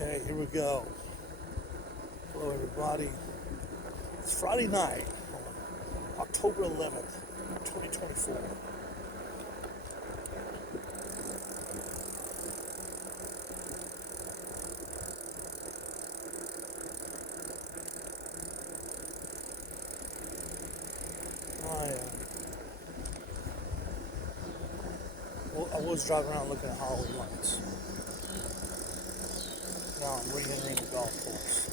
Okay, here we go. Hello, everybody. It's Friday night on October 11th, 2024. I was driving around looking at Halloween lights. Now I'm re-entering the golf course.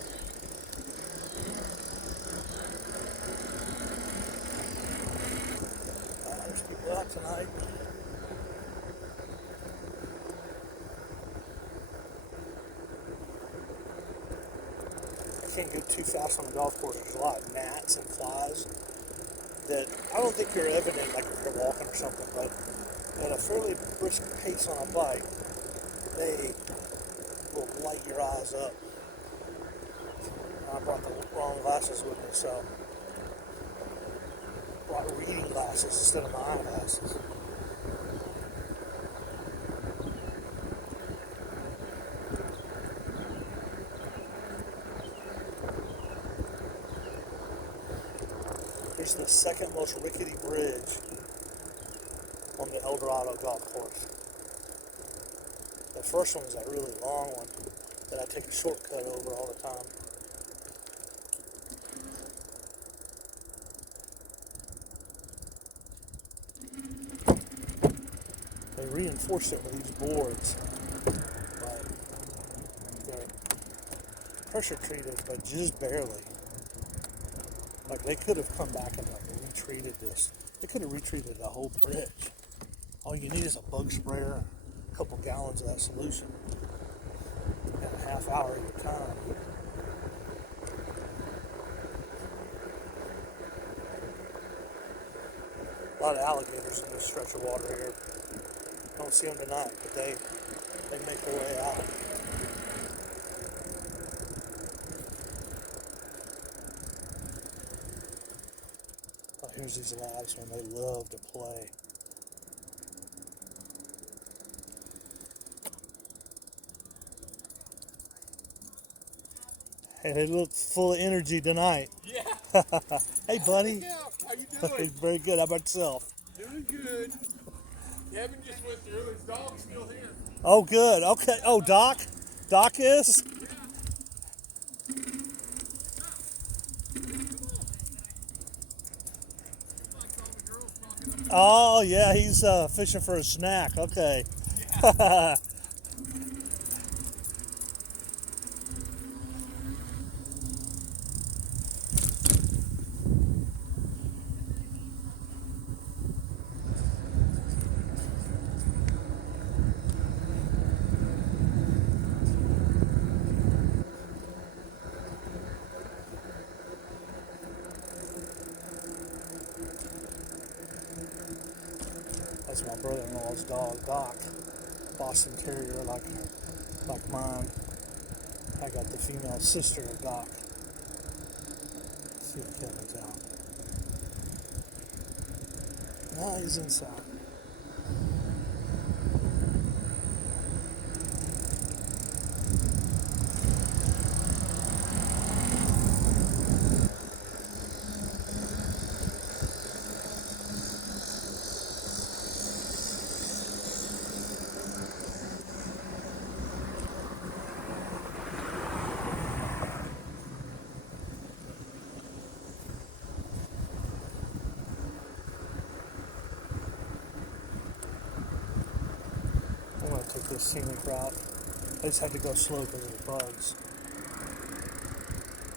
There's people out tonight. I can't go too fast on the golf course. There's a lot of gnats and flies that I don't think are evident, like if you're walking or something, but at a fairly brisk pace on a bike, they will light your eyes up. I brought the wrong glasses with me, so I brought reading glasses instead of my eyeglasses. Here's the second most rickety bridge on the El Dorado golf course. The first one is that really long one that I take a shortcut over all the time. They reinforce it with these boards. Like, they're pressure treated, but just barely. Like, they could have come back and retreated this. They could have retreated the whole bridge. All you need is a bug sprayer, a couple gallons of that solution, and a half hour at your time. A lot of alligators in this stretch of water here. Don't see them tonight, but they make their way out. Oh, here's these lads, man. They love to play. Hey, they look full of energy tonight. Yeah. Hey, buddy. Yeah. How you doing? Very good. How about yourself? Doing good. Kevin just went through. His dog's still here. Oh, good. Okay. Oh, Doc? Doc is? Oh, yeah, he's fishing for a snack. Okay. Yeah. That's my brother-in-law's dog, Doc. Boston Terrier, like mine. I got the female sister of Doc. Let's see if Kevin's out. No, he's inside. I'm going to take this scenic route. I just had to go slow because of the bugs.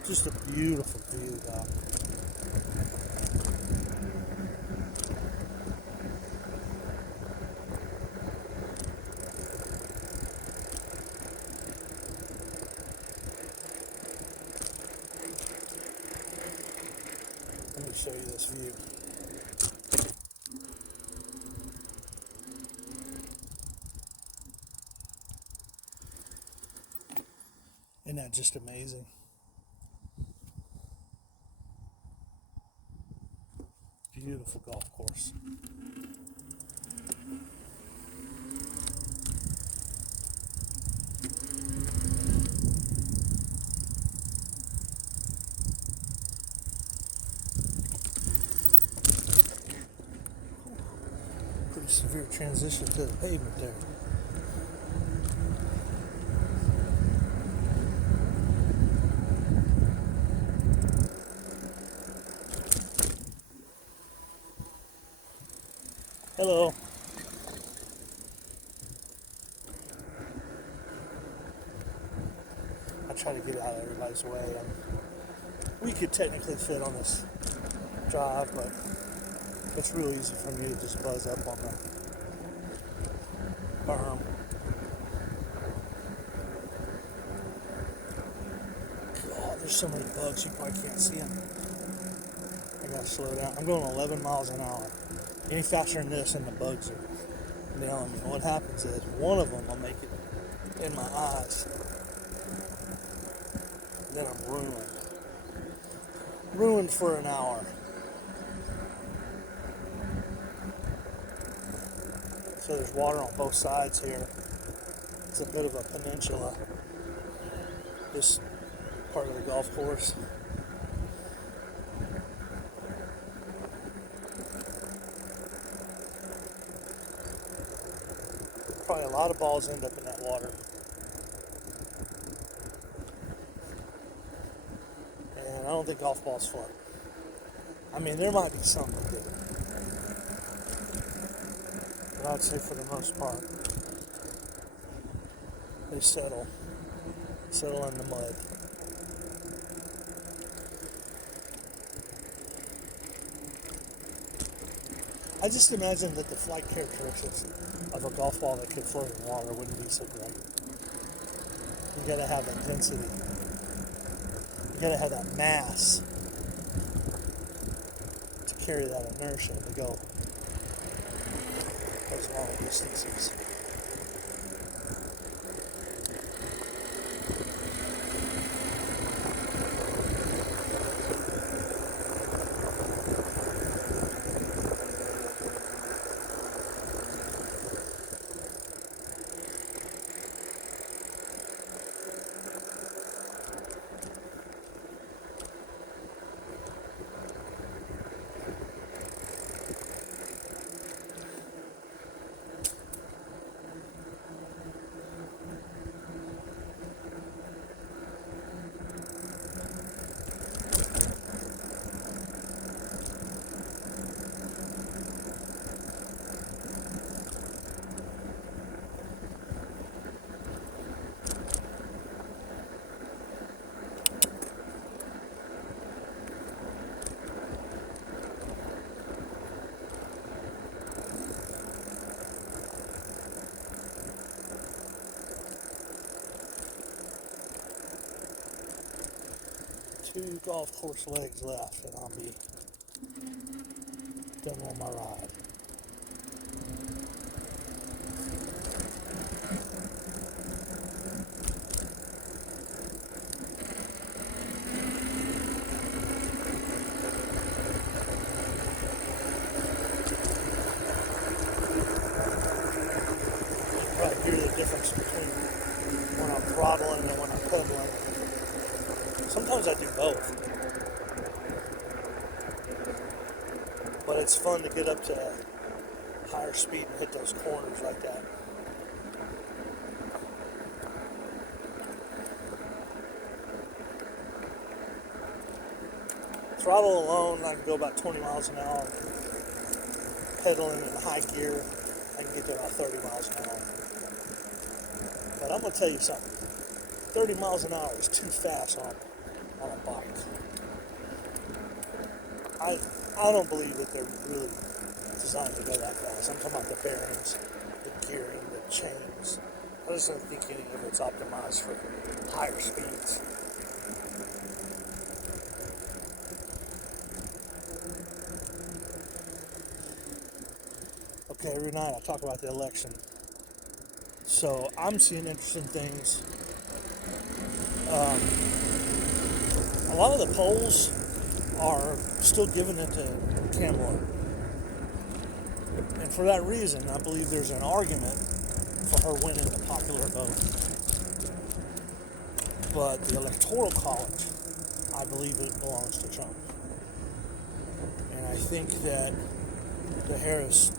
Just a beautiful view, Doc. Let me show you this view. Isn't that just amazing? Beautiful golf course. severe transition to the pavement there. Hello. I try to get out of everybody's way. We could technically fit on this drive, but it's real easy for me to just buzz up on the berm. God, there's so many bugs you probably can't see them. I gotta slow down. I'm going 11 miles an hour. Any faster than this, and the bugs are nailing me. What happens is one of them will make it in my eyes, and then I'm ruined. Ruined for an hour. So there's water on both sides here. It's a bit of a peninsula, this part of the golf course. Probably a lot of balls end up in that water. And I don't think golf balls float. I mean, there might be some that do. But I'd say for the most part, they settle in the mud. I just imagine that the flight characteristics of a golf ball that could float in water wouldn't be so great. You gotta have that density. You gotta have that mass to carry that inertia to go those long distances. Two golf course legs left, and I'll be done on my ride. Right here, the difference between when I'm throttling and when I'm pedaling. Sometimes I do both, but it's fun to get up to higher speed and hit those corners like that. Throttle alone, I can go about 20 miles an hour. Pedaling in high gear, I can get to about 30 miles an hour. But I'm going to tell you something. 30 miles an hour is too fast on a bike. I don't believe that they're really designed to go that fast. I'm talking about the bearings, the gearing, the chains. I just don't think any of it's optimized for higher speeds. Okay, every night I talk about the election. So I'm seeing interesting things. A lot of the polls are still giving it to Kamala. And for that reason, I believe there's an argument for her winning the popular vote. But the Electoral College, I believe it belongs to Trump. And I think that the Harris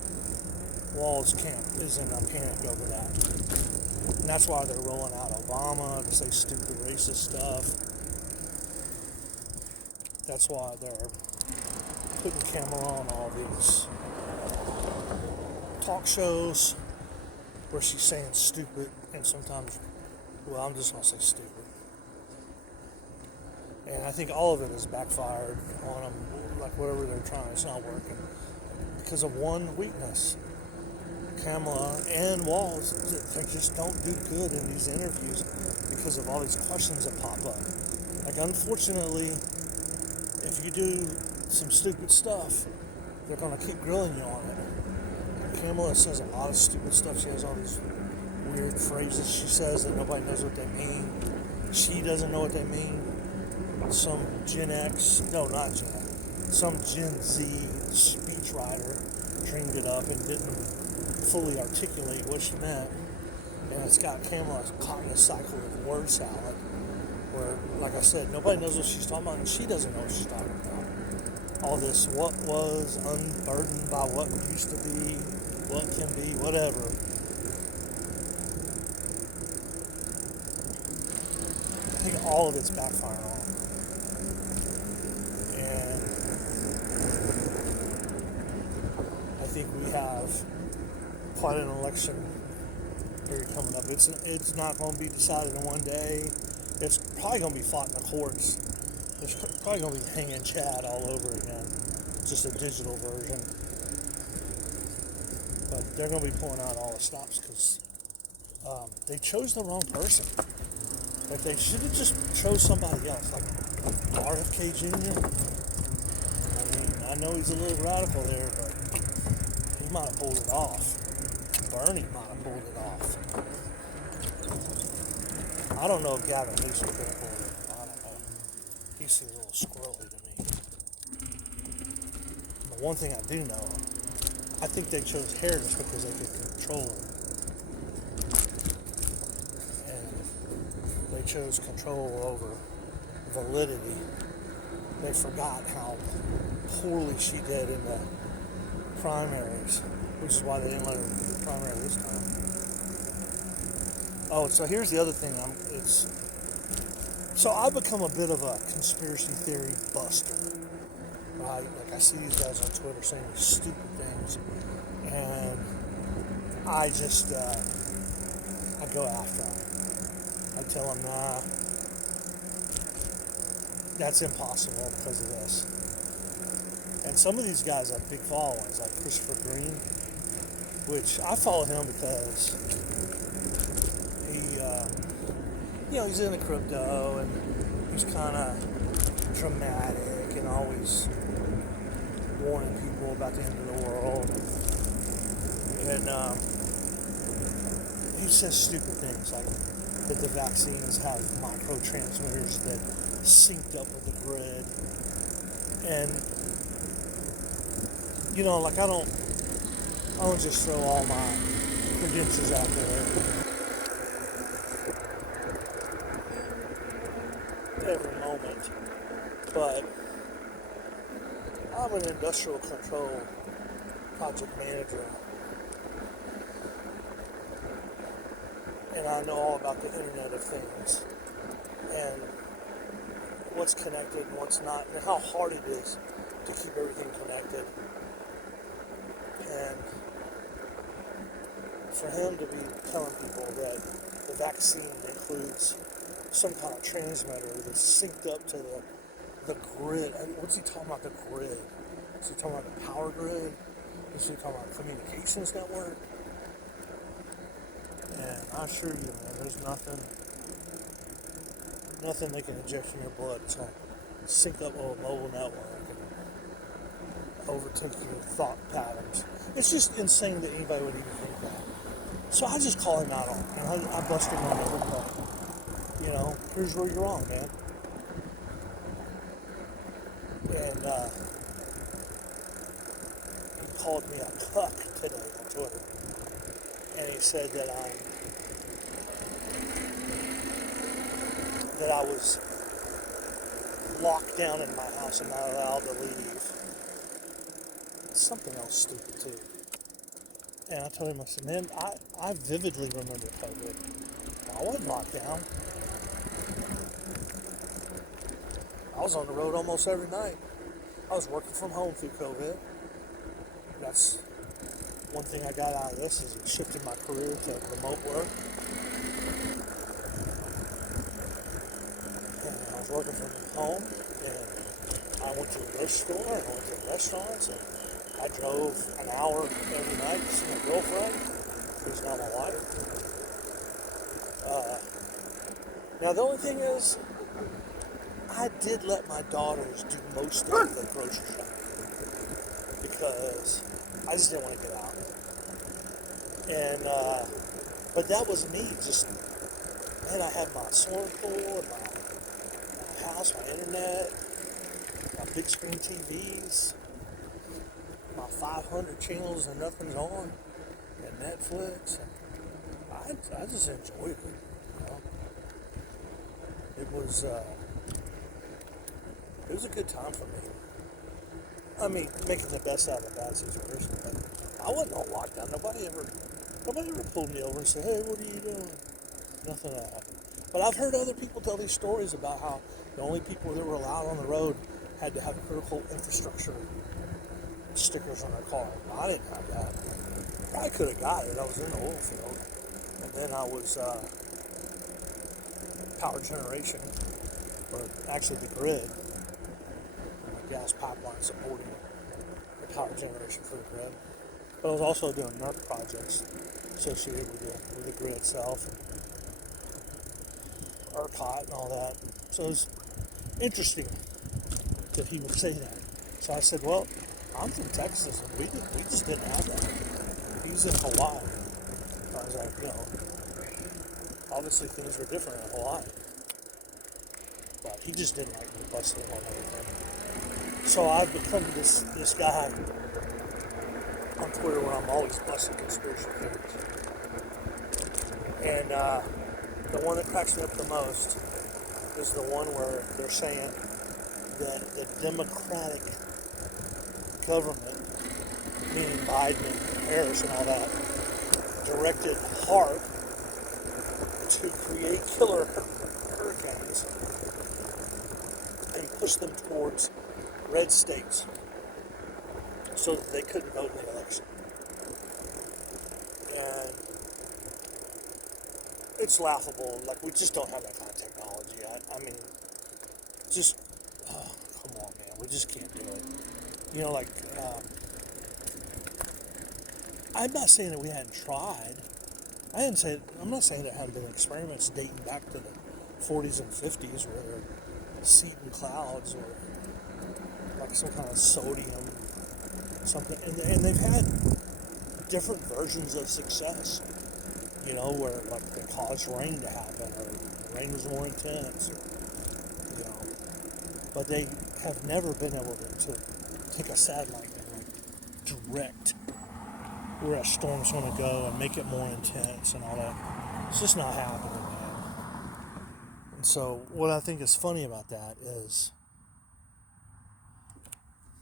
Walls is in a panic over that. And that's why they're rolling out Obama to say stupid racist stuff. That's why they're putting Kamala on all these talk shows where she's saying stupid, and sometimes, well, I'm just going to say stupid. And I think all of it has backfired on them, like whatever they're trying, it's not working. Because of one weakness. Kamala and Walls, they just don't do good in these interviews because of all these questions that pop up. Like, unfortunately, if you do some stupid stuff, they're going to keep grilling you on it. Kamala says a lot of stupid stuff. She has all these weird phrases she says that nobody knows what they mean. She doesn't know what they mean. Some Gen X, no, not Gen X, some Gen Z speechwriter dreamed it up and didn't fully articulate what she meant. And it's got Kamala caught in a cycle of word salad where, like I said, nobody knows what she's talking about, and she doesn't know what she's talking about. All this what was unburdened by what used to be, what can be, whatever. I think all of it's backfiring on. And I think we have quite an election period coming up. It's not going to be decided in one day. It's probably going to be fought in the courts. It's probably going to be hanging Chad all over again. Just a digital version. But they're going to be pulling out all the stops because they chose the wrong person. Like, they should have just chose somebody else, like RFK Jr. I mean, I know he's a little radical there, but he might have pulled it off. Bernie might have pulled it off. I don't know if Gavin Newsom could have pulled it. I don't know. He seems a little squirrely to me. But one thing I do know, I think they chose Harris because they could control her. And they chose control over validity. They forgot how poorly she did in the primaries, which is why they didn't let her do the primary this time. Oh, so here's the other thing. So I've become a bit of a conspiracy theory buster, right? Like, I see these guys on Twitter saying these stupid things, and I just, I go after them. I tell them, nah, that's impossible because of this. And some of these guys have big followings, like Christopher Green, which I follow him because he's into crypto and he's kind of dramatic and always warning people about the end of the world. And he says stupid things like that the vaccines have microtransmitters that synced up with the grid. And, like, I don't just throw all my credentials out there every moment, but I'm an industrial control project manager, and I know all about the Internet of Things and what's connected and what's not, and how hard it is to keep everything connected. And for him to be telling people that the vaccine includes some kind of transmitter that's synced up to the grid. I mean, what's he talking about, the grid? Is he talking about the power grid? Is he talking about communications network? And I assure you, man, there's nothing they can inject in your blood. It's going to sync up with a mobile network and overtake your thought patterns. It's just insane that anybody would even think that. So I just call him out on it, and I bust him on every play. Here's where you're wrong, man. And he called me a cuck today on Twitter. And he said that I was locked down in my house and not allowed to leave. Something else stupid too. And I told him, I said, man, I vividly remember COVID. I wasn't locked down. I was on the road almost every night. I was working from home through COVID. That's one thing I got out of this, is it shifted my career to remote work. And I was working from home, and I went to the grocery store, and I went to restaurants, and I drove an hour every night to see my girlfriend, who's now my wife. Now the only thing is, I did let my daughters do most of the grocery shopping because I just didn't want to get out. And but that was me. Just, man, I had my swimming pool and my house, my internet, my big screen TVs, my 500 channels and nothing's on, and Netflix. And I just enjoyed it. You know? It was a good time for me. I mean, making the best out of a bad situation. But I wasn't on lockdown. Nobody ever pulled me over and said, "Hey, what are you doing?" Nothing that happened. But I've heard other people tell these stories about how the only people that were allowed on the road had to have critical infrastructure stickers on their car. I didn't have that. I could have got it. I was in the oil field. And then I was power generation, or actually the grid, gas pipeline supporting the power generation for the grid. But I was also doing NERC projects associated with the grid itself, ERCOT and all that. So it was interesting that he would say that. So I said, well, I'm from Texas, and we just didn't have that. He was in Hawaii. I was like, obviously things were different in Hawaii. But he just didn't like me busting on everything. So I've become this guy on Twitter where I'm always busting conspiracy theories. And the one that cracks me up the most is the one where they're saying that the Democratic government, meaning Biden and Harris and all that, directed HAARP to create killer hurricanes and push them towards red states so that they couldn't vote in the election. And it's laughable. Like, we just don't have that kind of technology. I mean, just, come on, man. We just can't do it. You know, like, I'm not saying that we hadn't tried. I'm not saying there haven't been experiments dating back to the 40s and 50s where they're seeding clouds or like some kind of sodium, something. And they've had different versions of success, you know, where like they caused rain to happen, or the rain was more intense, or, you know, but they have never been able to take a satellite and like direct where a storm's going to go and make it more intense and all that. It's just not happening, man. And so what I think is funny about that is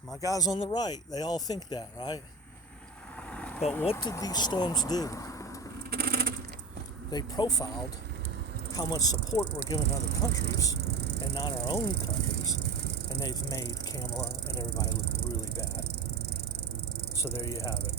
my guys on the right, they all think that, right? But what did these storms do? They profiled how much support we're giving other countries and not our own countries, and they've made Kamala and everybody look really bad. So there you have it.